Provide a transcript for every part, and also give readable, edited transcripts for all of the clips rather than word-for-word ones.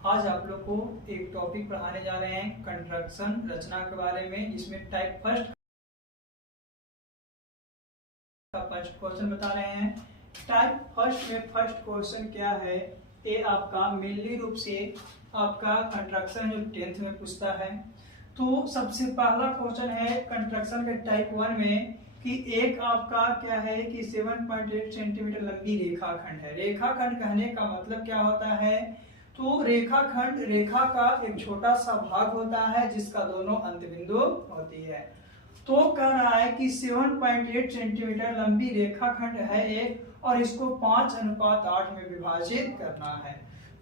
आज आप लोग को एक टॉपिक पढ़ाने जा रहे हैं कंस्ट्रक्शन रचना के बारे में, जिसमें टाइप फर्स्ट का फर्स्ट क्वेश्चन बता रहे हैं। टाइप फर्स्ट में फर्स्ट क्वेश्चन क्या है, ये आपका मेनली रूप से आपका कंस्ट्रक्शन जो 10th में पूछता है। तो सबसे पहला क्वेश्चन है कंस्ट्रक्शन के टाइप 1 में कि एक आपका क्या है कि 7.8 सेंटीमीटर लंबी रेखाखंड है। रेखाखंड कहने का मतलब क्या होता है, तो रेखाखंड रेखा का एक छोटा सा भाग होता है जिसका दोनों अंत बिंदु होती है। तो कह रहा है कि 7.8 सेंटीमीटर लंबी रेखाखंड है एक, और इसको 5:8 में विभाजित करना है।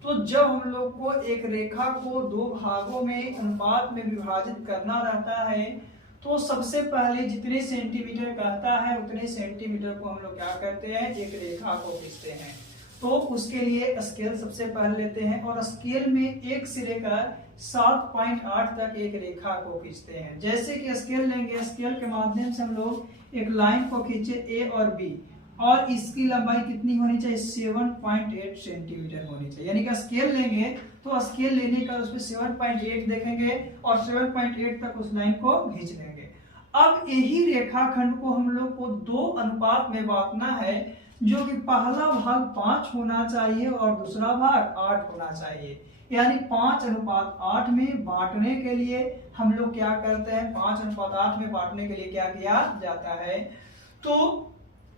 तो जब हम लोग को एक रेखा को दो भागों में अनुपात में विभाजित करना रहता है, तो सबसे पहले जितने सेंटीमीटर कहता है उतने सेंटीमीटर को हम लोग क्या करते हैं, एक रेखा को खींचते हैं। तो उसके लिए स्केल सबसे पहले लेते हैं और स्केल में एक से लेकर 7.8 तक एक रेखा को खींचते हैं। जैसे कि स्केल लेंगे, स्केल के माध्यम से हम लोग एक लाइन को खींचे ए और बी, और इसकी लंबाई कितनी होनी चाहिए, 7.8 सेंटीमीटर होनी चाहिए। यानी कि स्केल लेंगे तो स्केल लेने का उसमें 7.8 देखेंगे और 7.8 तक उस लाइन को खींच लेंगे। अब यही रेखाखंड को हम लोग को दो अनुपात में बांटना है, जो कि पहला भाग 5 होना चाहिए और दूसरा भाग 8 होना चाहिए। यानी 5:8 में बांटने के लिए हम लोग क्या करते हैं, 5:8 में बांटने के लिए क्या किया जाता है। तो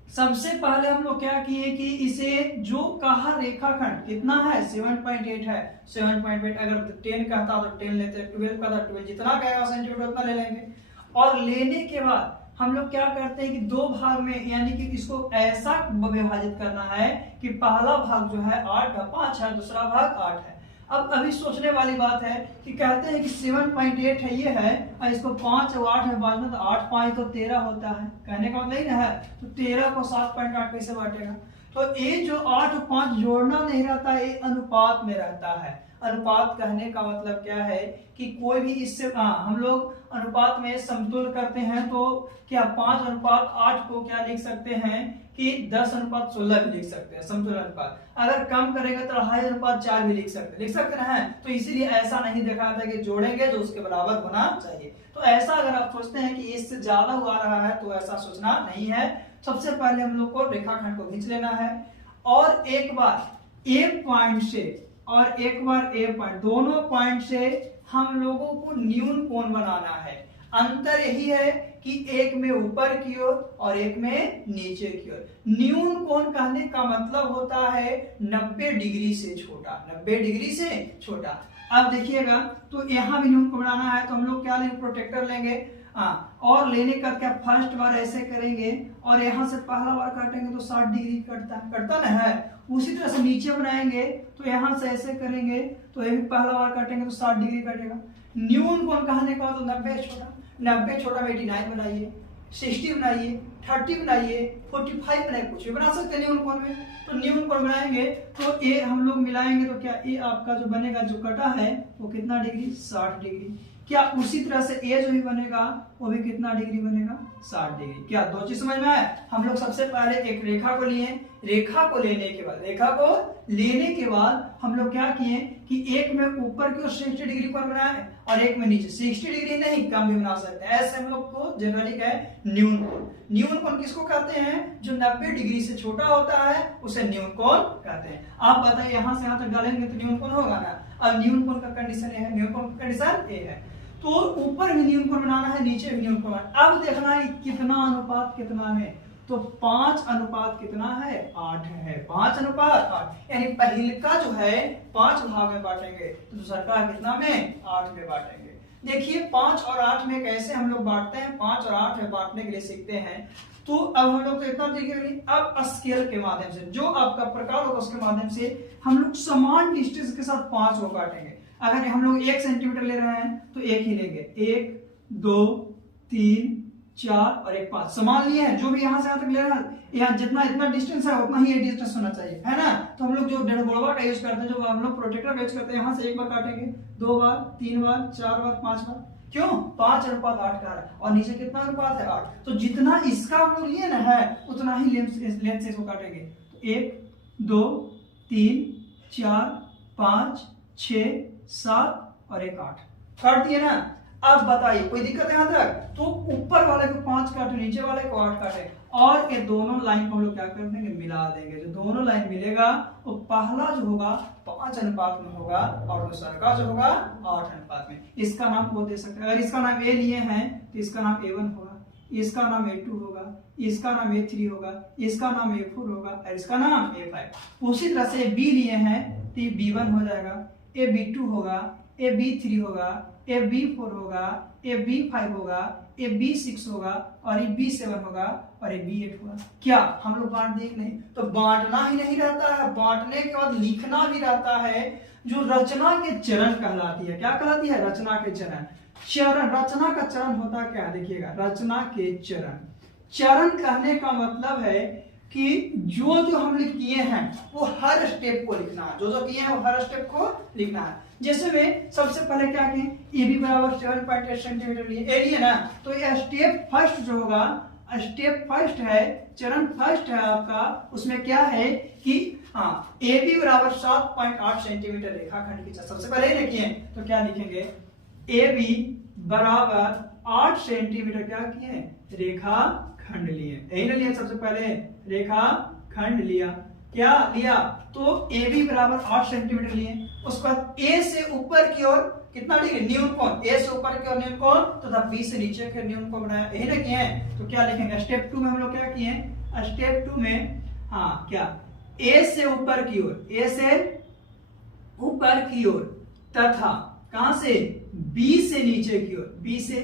सबसे पहले हम लोग क्या किए कि इसे जो कहा रेखाखंड कितना है 7.8 है, 7.8 अगर 10 कहता तो 10 लेते, 12 कहता 12, जितना कहेगा सेंटीमीटर उतना ले लेंगे। और लेने के बाद हम लोग क्या करते हैं कि दो भाग में, यानी कि इसको ऐसा विभाजित करना है कि पहला भाग जो है 8 का 5 है, दूसरा भाग 8 है। अब अभी सोचने वाली बात है कि कहते हैं कि 7.8 है ये है, और इसको 5 और 8 में बांटना तो 8 5 तो 13 होता है। कहने का मतलब नहीं है, तो 13 को 7.8 कैसे बांटेगा। तो ये जो 8 और 5 जोड़ना नहीं रहता, ये अनुपात में रहता है। अनुपात कहने का मतलब क्या है कि कोई भी इससे हम लोग अनुपात में समतुल्य करते हैं, तो क्या 5:8 को क्या लिख सकते हैं कि 10:16 भी लिख सकते हैं समतुल्य अनुपात। अगर कम करेगा तो 2.5:4 भी लिख सकते हैं। तो इसीलिए ऐसा नहीं देखा था कि जोड़ेंगे तो उसके बराबर होना चाहिए। तो ऐसा अगर आप सोचते हैं कि इससे ज्यादा हुआ रहा है तो ऐसा सोचना नहीं है। सबसे पहले हम लोग को रेखाखंड को खींच लेना है, और एक बार ए पॉइंट से और एक बार ए पॉइंट, दोनों पॉइंट से हम लोगों को न्यून कोण बनाना है। अंतर यही है कि एक में ऊपर की ओर और एक में नीचे की ओर। न्यून कोण कहने का मतलब होता है 90 डिग्री से छोटा, 90 डिग्री से छोटा। अब देखिएगा, तो यहाँ भी न्यून कोण बनाना है तो हम लोग क्या लेंगे, प्रोटेक्टर लेंगे। और लेने का क्या, फर्स्ट बार ऐसे करेंगे और यहाँ से पहला बार काटेंगे तो 60 डिग्री कटता ना है। उसी तरह से नीचे बनाएंगे तो यहाँ से ऐसे करेंगे तो ये भी पहला बार काटेंगे तो 60 डिग्री कटेगा। न्यून कोण कहने का तो 90 छोटा, 90 छोटा में 89 बनाइए, 60 बनाइए, 30 बनाइए, 45 बनाइए, कुछ भी बना सकते हैं न्यून कोण में। तो न्यून कोण बनाएंगे तो ये हम लोग मिलाएंगे तो क्या ये आपका जो बनेगा, जो कटा है वो कितना डिग्री, 60 डिग्री। क्या उसी तरह से ए जो भी बनेगा वो भी कितना डिग्री बनेगा, 60 डिग्री। क्या दो चीज समझ में आए। हम लोग सबसे पहले एक रेखा को लिए, रेखा को लेने के बाद हम लोग क्या किए कि एक में ऊपर की ओर 60 डिग्री पर बनाए और एक में नीचे 60 डिग्री नहीं, कम भी बना सकते हैं। ऐसे हम लोग को जनरली कहे न्यून कोण। न्यून कोण किसको कहते हैं, जो 90 डिग्री से छोटा होता है उसे न्यून कोण कहते हैं। आप बताइए यहाँ से यहाँ तक डालेंगे तो न्यून कोण होगा ना। अब न्यून कोण का कंडीशन है, न्यून कोण का कंडीशन ए है, तो ऊपर भी न्यून कोण बनाना है, नीचे भी न्यून कोण। अब देखना है कितना अनुपात कितना में, तो 5 अनुपात कितना है, 8 है। 5 अनुपात 8, यानी पहले का जो है 5 भाग में बांटेंगे तो दूसरा का कितना में, 8 में बांटेंगे। देखिए 5 और 8 में कैसे हम लोग बांटते हैं, 5 और 8 में बांटने के लिए सीखते हैं। तो अब हम लोग तो इतना देखिए, अब स्केल के माध्यम से जो आपका प्रकार होगा उसके माध्यम से हम लोग समान डिस्टेंस के साथ 5 को काटेंगे। अगर हम लोग 1 सेंटीमीटर ले रहे हैं तो 1 ही लेंगे, 1 2 3 4 और 1 5 समान लिए हैं। जो भी यहाँ से यहाँ तक ले रहा है, यहाँ जितना इतना डिस्टेंस है उतना ही डिस्टेंस होना चाहिए, है ना। तो हम लोग जो डेढ़ का यूज करते हैं, जो हम लोग प्रोटेक्टर का यूज करते हैं, यहाँ से एक बार काटेंगे, 2 बार 3 बार 4 बार 5 बार। क्यों, 5:8 का है और नीचे कितना अनुपात है, 8। तो जितना इसका हम लोग लिए ना है उतना ही लेंथ से इसको काटेंगे। तो 1 2 3 4 5 6, 7 और एक 8 काट दिए ना। अब बताइए कोई दिक्कत है यहाँ तक? तो ऊपर वाले को 5 काटे, नीचे वाले को 8 काटे, और ये दोनों लाइन को हम लोग क्या कर देंगे, मिला देंगे। जो दोनों लाइन मिलेगा वो पहला जो होगा 5 अनुपात में होगा और दूसरा का जो होगा 8 अनुपात में। इसका नाम वो दे सकते हैं। अगर इसका नाम ए लिए हैं तो इसका नाम A1 होगा, इसका नाम A2 होगा, इसका नाम A3 होगा, इसका नाम A4 होगा और इसका नाम A5। उसी तरह से B लिए हैं तो ये B1 हो जाएगा, ये B2 होगा, ये B3 होगा, ये B4 होगा, ये B5 होगा, ये B6 होगा और ये B7 होगा और ये B8 होगा। क्या हम लोग बांट देंगे? नहीं। तो बांटना ही नहीं रहता है, बांटने के बाद लिखना भी रहता है, जो रचना के चरण कहलाती है। क्या कहलाती है? रचना के चरण। चरण, रचना का चरण होता क्या है? देखिएगा, रचना के चरण, चरण कहने का मतलब है कि जो जो हम किए हैं वो हर स्टेप को लिखना है, जो जो किए हैं वो हर स्टेप को लिखना है। जैसे में सबसे पहले क्या किए, ए बी बराबर 7.8 सेंटीमीटर लिए, ए लिए ना, तो ये स्टेप फर्स्ट जो होगा, स्टेप फर्स्ट है, चरण फर्स्ट है आपका, उसमें क्या है कि हाँ ए बी बराबर 7.8 सेंटीमीटर रेखाखंड खींचा। सबसे पहले लिखिए तो क्या लिखेंगे, ए बी बराबर 8 सेंटीमीटर क्या किए, रेखाखंड लिए। यही ना लिया, सबसे पहले रेखाखंड लिया। क्या लिया? तो ए बी बराबर 8 सेंटीमीटर लिए। उसके बाद ए से ऊपर की ओर कितना लिखे, न्यून कोण, ए से ऊपर की ओर न्यून कोण तथा बी से नीचे के न्यून कोण बनाया। यही ना किए हैं, तो क्या लिखेंगे, स्टेप 2 में हम लोग क्या किए, स्टेप 2 में हाँ क्या, ए से ऊपर की ओर, ए से ऊपर की ओर तथा कहां से, बी से नीचे की ओर, बी से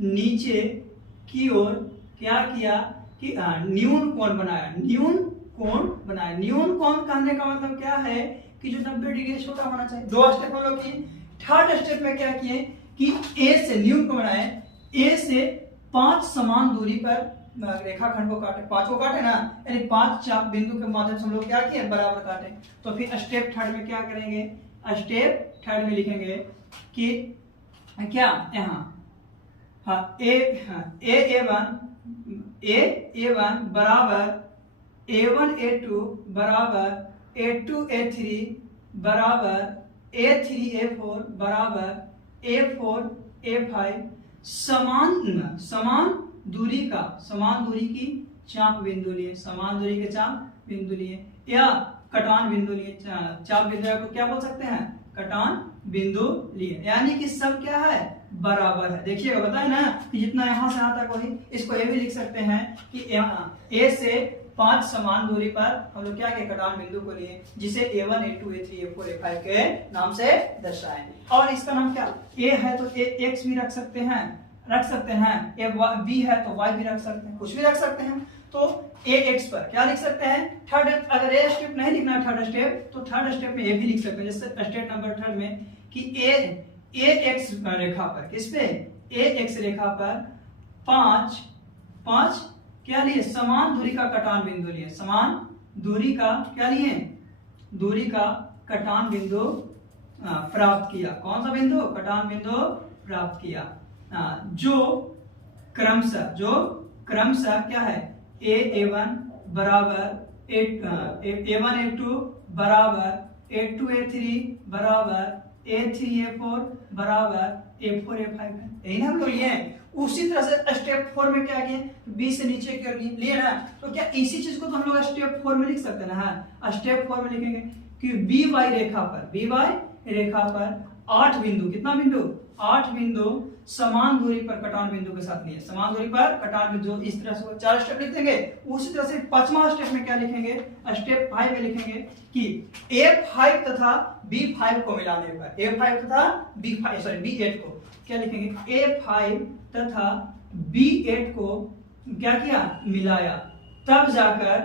नीचे की ओर क्या किया कि न्यून कोण बनाया, न्यून कोण बनाया। न्यून कोण कहने का मतलब क्या है कि जो 90 डिग्री छोटा होना चाहिए। 2 स्टेप हम लोग किए। थर्ड स्टेप में क्या किए कि ए से न्यून को बनाए, ए से 5 समान दूरी पर रेखाखंड को काटे, 5 को काटे ना, यानी 5 चाप बिंदु के माध्यम से हम लोग क्या किए, बराबर काटे। तो फिर स्टेप थर्ड में क्या करेंगे, स्टेप थर्ड में लिखेंगे कि क्या यहाँ हाँ A1 बराबर A1 A2 बराबर A2 A3 बराबर A3 A4 बराबर A4 A5 समान दूरी की चाप बिंदु लिए, समान दूरी के चाप बिंदु लिए या कटान बिंदु लिए। चाप बिंदु को क्या बोल सकते हैं, कटान बिंदु लिए, यानी कि सब क्या है, बराबर है। देखिएगा बताए ना कि जितना यहां से यहां तक वही, इसको ये भी लिख सकते हैं कि ए से 5 समान दूरी पर हम लोग क्या किए, कटान बिंदु को लिए, जिसे A1 A2 A3 A4 A5 के नाम से दर्शाएं। और इसका नाम क्या, ए है तो x भी रख सकते हैं, बी है तो y भी रख सकते हैं, कुछ भी रख सकते हैं। तो ax पर क्या लिख सकते हैं, थर्ड, अगर ए स्टेप नहीं लिखना है थर्ड स्टेप, तो थर्ड स्टेप में ए भी लिख सकते हैं। जैसे स्टेप नंबर थर्ड में कि ax रेखा पर, किस पे, ax रेखा पर 5 क्या लिए, समान दूरी का कटान बिंदु लिए, समान दूरी का क्या लिए, दूरी का कटान बिंदु प्राप्त किया। कौन सा बिंदु, कटान बिंदु प्राप्त किया, जो क्रमशः क्या है, A1 बराबर A1 A2 बराबर A2 A3 बराबर A3 A4 बराबर A4 A5 है। यही ना हम लोग लिए हैं। उसी तरह से स्टेप 4 में क्या किए, बी से नीचे की ओर लिए ना, तो क्या इसी चीज को तो हम लोग स्टेप 4 में लिख सकते हैं ना। स्टेप 4 में लिखेंगे कि BY रेखा पर 8 बिंदु, कितना बिंदु, 8 बिंदु समान दूरी पर कटान बिंदु के साथ लिए, समान दूरी पर कटान बिंदु। इस तरह से 4 स्टेप लिख देंगे। उसी तरह से 5वां स्टेप में क्या लिखेंगे, स्टेप 5 में लिखेंगे कि A5 तथा B5 को मिलाने पर, A5 तथा B8 को क्या लिखेंगे, A5 तथा B8 को क्या किया, मिलाया, तब जाकर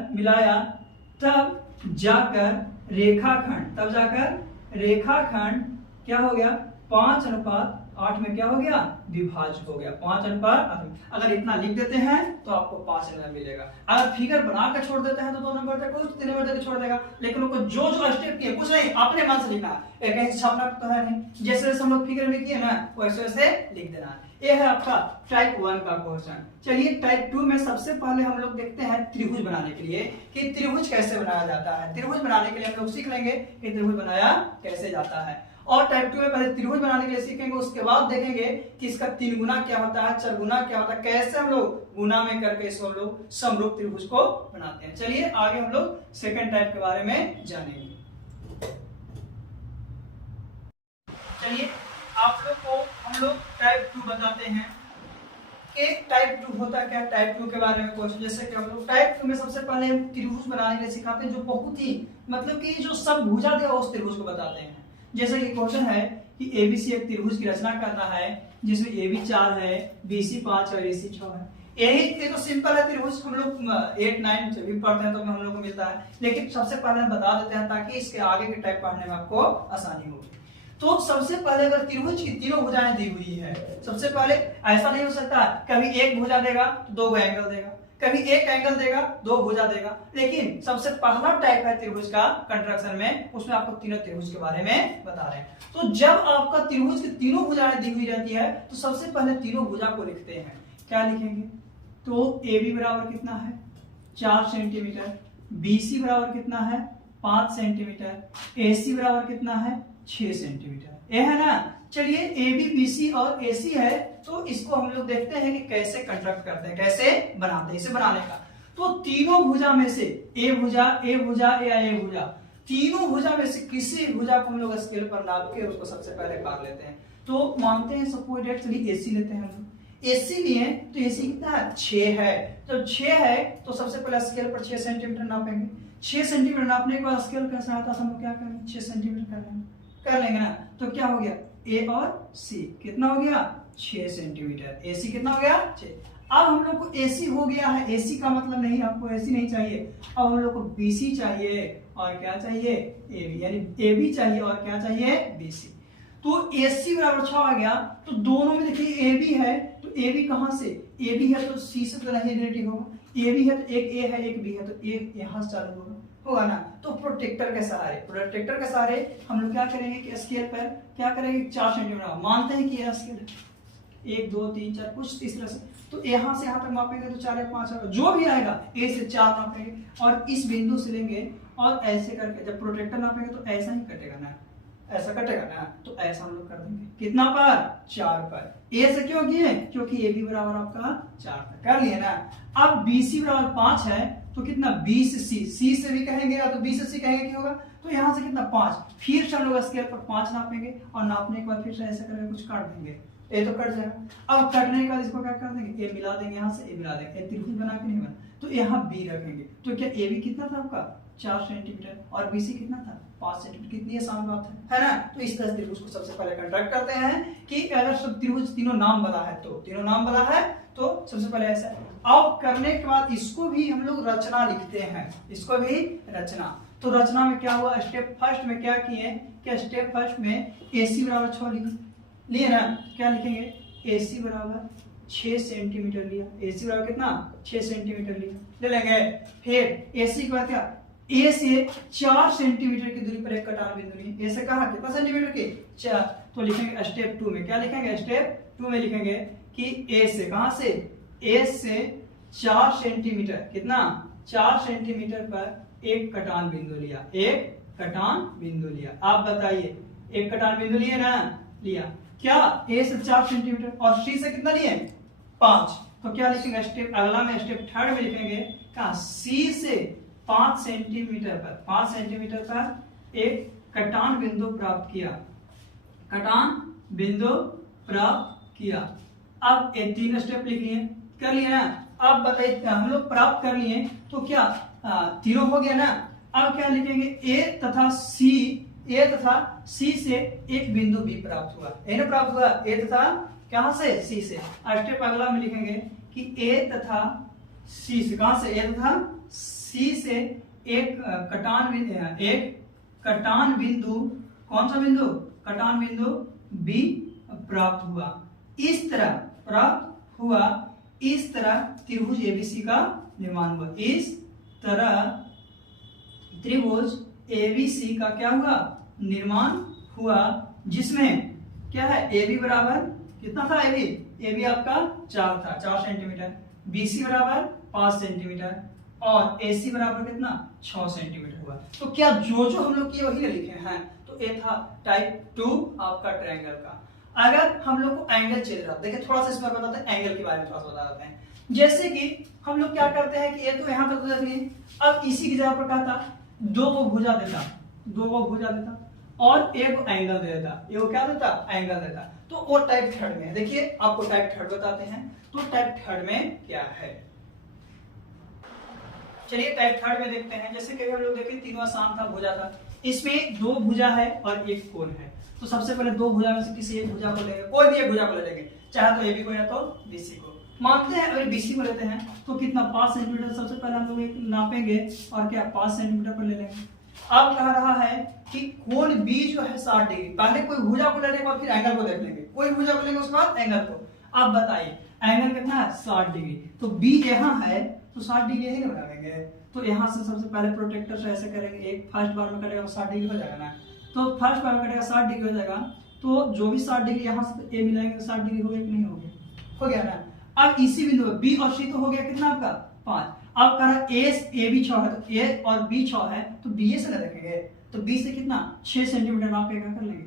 रेखाखंड क्या हो गया, 5:8 में क्या हो गया, विभाजित हो गया, 5:8। अगर इतना लिख देते हैं तो आपको 5 नंबर मिलेगा। अगर फिगर बना कर छोड़ देते हैं तो 2 नंबर तक, 3 नंबर तक छोड़ देगा। लेकिन उनको जो स्टेप किए, कुछ नहीं, अपने मन से लिखना है, कहीं छापना तो है नहीं। जैसे हम लोग फिगर में किए ना, वैसे लिख देना है। ये है आपका टाइप 1 का क्वेश्चन। चलिए टाइप 2 में सबसे पहले हम लोग देखते हैं त्रिभुज बनाने के लिए कि त्रिभुज कैसे बनाया जाता है। त्रिभुज बनाने के लिए हम लोग सीख लेंगे कि त्रिभुज बनाया कैसे जाता है। और टाइप 2 में पहले त्रिभुज बनाने के लिए सीखेंगे, उसके बाद देखेंगे कि इसका 3 गुना क्या होता है, 4 गुना क्या होता है, कैसे हम लोग गुना में करके इसको हम लोग समरूप त्रिभुज को बनाते हैं। चलिए आगे हम लोग सेकंड टाइप के बारे में जानेंगे। चलिए आप लोग को हम लोग टाइप 2 बताते हैं कि टाइप 2 होता क्या। टाइप 2 के बारे में क्वेश्चन जैसे कि हम लोग टाइप 2 में सबसे पहले हम त्रिभुज बनाने के लिए सिखाते हैं, जो बहुत ही मतलब कि जो सब भुजा दे उस त्रिभुज को बताते हैं। जैसे कि क्वेश्चन है कि एबीसी एक त्रिभुज की रचना करता है जिसमें एबी 4 है, बीसी 5 और एसी 6 है। ये तो सिंपल है त्रिभुज, हम लोग 8 9 जब भी पढ़ते हैं तो हम लोग को मिलता है, लेकिन सबसे पहले हम बता देते हैं ताकि इसके आगे के टाइप पढ़ने में आपको आसानी होगी। तो सबसे पहले अगर त्रिभुज की तीनों भुजाएं दी हुई है, सबसे पहले ऐसा नहीं हो सकता कभी एक भुजा देगा तो 2 एंगल देगा, कभी एक एंगल देगा 2 भुजा देगा, लेकिन सबसे पहला टाइप है त्रिभुज का कंस्ट्रक्शन में, उसमें आपको तीनों त्रिभुज के बारे में बता रहे हैं। तो जब आपका त्रिभुज की तीनों भुजाएं दी हुई रहती है तो सबसे पहले तीनों भुजा को लिखते हैं। क्या लिखेंगे? तो AB बराबर कितना है 4 सेंटीमीटर, BC बराबर कितना है 5 सेंटीमीटर, AC बराबर कितना है 6 सेंटीमीटर। ये है ना। चलिए AB BC और AC है, तो इसको हम लोग देखते हैं कि कैसे कंस्ट्रक्ट करते हैं, कैसे बनाते हैं। इसे बनाने का तो तीनों भुजा में से A भुजा या A भुजा, तीनों भुजा में से किसी भुजा को हम लोग स्केल पर नाप के उसको सबसे पहले काट लेते हैं। तो मानते हैं सपोज डेट चलिए AC लेते हैं हम लोग। AC लिए तो AC कितना है 6 है, तो 6 है तो सबसे पहले स्केल पर 6 सेंटीमीटर नापेंगे। 6 सेंटीमीटर नापने के बाद स्केल कैसा आता है हम लोग क्या करेंगे 6 सेंटीमीटर कर लेंगे ना। तो क्या हो गया A और C कितना हो गया 6 सेंटीमीटर, AC कितना हो गया 6। अब हम लोग को AC हो गया है, AC का मतलब नहीं आपको AC नहीं चाहिए, अब हम लोग को BC चाहिए और क्या चाहिए AB, यानी AB चाहिए और क्या चाहिए BC। तो AC बराबर 6 आ गया, तो दोनों में देखिए AB है तो AB कहां से, AB है तो C से तो नहीं रिलेटिव होगा, AB है तो एक A है एक B है तो एक यहां से चालू होगा ना। तो प्रोटेक्टर के सहारे हम लोग क्या करेंगे कि स्केल पर क्या करेंगे 4 सेंटीमीटर मानते हैं कि यह स्केल है 1 2 3 4 कुछ इस तरह से, तो यहाँ से यहाँ तक मापेंगे तो 4 या 5 जो भी आएगा A से 4 नापेंगे और इस बिंदु से लेंगे और ऐसे करके जब प्रोटेक्टर नापेंगे तो ऐसा ही कटेगा ना, ऐसा कटेगा ना, तो ऐसा हम लोग कर देंगे कितना पर 4 पर। A से क्यों किए क्योंकि AB बराबर आपका 4 पर कर लिए ना। अब BC बराबर 5 है तो कितना B से C से भी कहेंगे या तो B से C कहेंगे क्या होगा, तो यहाँ से कितना 5, फिर से हम लोग स्केल पर 5 नापेंगे और नापने के बाद फिर से ऐसा करके कुछ काट देंगे, ये तो कट जाएगा। अब कटने के बाद इसको क्या कर देंगे ये मिला देंगे, यहाँ से ये मिला देंगे, त्रिभुज बना के नहीं बना, तो यहाँ B रखेंगे। तो क्या AB कितना था आपका 4 सेंटीमीटर और BC कितना था 5 सेंटीमीटर, कितनी आसान बात है ना। तो इस तरह से त्रिभुज को सबसे पहले कंस्ट्रक्ट करते हैं कि अगर सब त्रिभुज तीनों नाम बता है तो सबसे पहले ऐसा। अब करने के बाद इसको भी हम लोग रचना लिखते हैं, इसको भी रचना। तो रचना में क्या हुआ स्टेप फर्स्ट में क्या किए कि स्टेप फर्स्ट में AC बराबर 6 लिए ना, क्या लिखेंगे AC बराबर 6 सेंटीमीटर लिया, AC बराबर कितना 6 सेंटीमीटर लिया ले लेंगे। फिर AC के बाद क्या A से 4 सेंटीमीटर की दूरी पर एक कटान बिंदु लिए, A से कहा कितना सेंटीमीटर की 4, तो लिखेंगे स्टेप 2 में क्या लिखेंगे स्टेप 2 में लिखेंगे कि A से कहां से A से 4 सेंटीमीटर कितना 4 सेंटीमीटर पर एक कटान बिंदु लिया, एक कटान बिंदु लिया। आप बताइए एक कटान बिंदु लिए ना, लिया क्या A से 4 सेंटीमीटर और C से कितना लिए 5, तो क्या लिखेंगे स्टेप अगला में स्टेप थर्ड में लिखेंगे कहा C से 5 सेंटीमीटर पर एक कटान बिंदु प्राप्त किया, कटान बिंदु प्राप्त किया। अब ये 3 स्टेप लिख लिए, कर लिए ना। अब बताइए हम लोग प्राप्त कर लिए तो क्या तीनों हो गया ना। अब क्या लिखेंगे A तथा C से एक बिंदु B प्राप्त हुआ, A ने प्राप्त हुआ A तथा कहां से C से। स्टेप अगला में लिखेंगे कि A तथा C से कहां से A तथा C से एक कटान बिंदु कौन सा बिंदु कटान बिंदु B प्राप्त हुआ। इस तरह प्राप्त हुआ, इस तरह त्रिभुज ABC का निर्माण हुआ, इस तरह त्रिभुज ABC का क्या हुआ निर्माण हुआ, जिसमें क्या है AB बराबर कितना था ए बी आपका 4 था, 4 सेंटीमीटर, BC बराबर 5 सेंटीमीटर और AC बराबर कितना 6 सेंटीमीटर हुआ। तो क्या जो जो हम लोग किए वही लिखे हैं। तो ये था टाइप 2 आपका ट्रायंगल का। अगर हम लोग को एंगल चाहिए था, देखिए थोड़ा सा इसमें बताते हैं, एंगल के बारे में थोड़ा सा बता देते हैं। जैसे कि हम लोग क्या करते हैं कि ये तो यहाँ तक तो देखिए, अब इसी की जगह पर क्या था, दो को भुजा देता और एक एंगल दे देता, ये वो क्या देता, एंगल देता। तो वो टाइप थर्ड में देखिए, आपको टाइप थर्ड बताते हैं। तो टाइप थर्ड में क्या है, चलिए टाइप थर्ड में देखते हैं। जैसे कि हम लोग देखें तीनों आसान था, भुजा था, इसमें दो भुजा है और एक कोण है। तो सबसे पहले दो भुजा में से किसी एक भुजा को लेंगे, कोई भी एक भुजा को ले लेंगे, चाहे तो AB को या तो BC को। मानते हैं अगर BC को लेते हैं तो कितना 5 सेंटीमीटर सबसे पहले हम लोग एक नापेंगे और क्या 5 सेंटीमीटर पर ले लेंगे। अब कह रहा है कि कोण B जो है 60 डिग्री, पहले कोई भुजा को लेने के बाद फिर एंगल को देख लेंगे, कोई भुजा को लेंगे उसके बाद एंगल को। अब बताइए एंगल कितना है 60 डिग्री, तो B यहाँ है तो 60 डिग्री ही बना लेंगे। तो यहाँ से सबसे पहले प्रोटेक्टर से ऐसे करेंगे, एक फर्स्ट बार में कटेगा 60 डिग्री हो जाएगा ना, तो फर्स्ट बार में कटेगा 60 डिग्री हो जाएगा। तो जो भी 60 डिग्री यहाँ से A मिलाएंगे 60 डिग्री हो गया कि नहीं हो गया, हो गया ना। अब इसी बिंदु B और C तो हो गया कितना आपका 5। अब कह रहा A B 6 है तो A और B 6 है तो BA से रखेंगे, तो B से कितना 6 सेंटीमीटर नापेगा, कर लेंगे,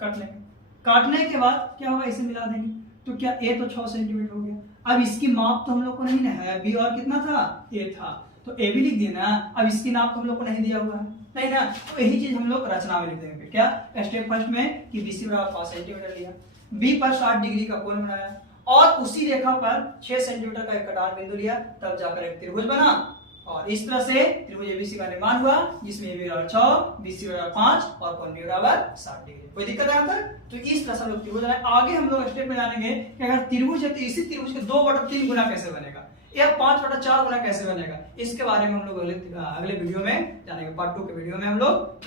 काट लेंगे। काटने के बाद क्या होगा, इसे मिला देंगे, तो क्या A तो 6 सेंटीमीटर हो गया। अब इसकी माप तो हम लोग को नहीं है, B और कितना था A था, तो A भी लिख दिया ना। अब इसकी नाप तो हम लोग को नहीं दिया हुआ है, नहीं ना, तो यही चीज हम लोग रचना में लिख देंगे। क्या स्टेप फर्स्ट में कि BC बराबर 5 सेंटीमीटर लिया, B पर 60 डिग्री का कोण बनाया और उसी रेखा पर 6 सेंटीमीटर का एक कटान बिंदु लिया, तब जाकर एक त्रिभुज बना और इस तरह से त्रिभुज ABC का निर्माण हुआ, जिसमें AB बराबर 6, BC बराबर 5 और कोण B बराबर 60 डिग्री। कोई दिक्कत है अंदर? तो इस तरह से हम लोग त्रिभुज बनाए। आगे हम लोग स्टेप में जानेंगे कि अगर त्रिभुज है तो इसी त्रिभुज के 2/3 गुना कैसे बनेगा या 5/4 गुना कैसे बनेगा, इसके बारे में हम लोग अगले वीडियो में जानेंगे, पार्ट 2 के वीडियो में हम लोग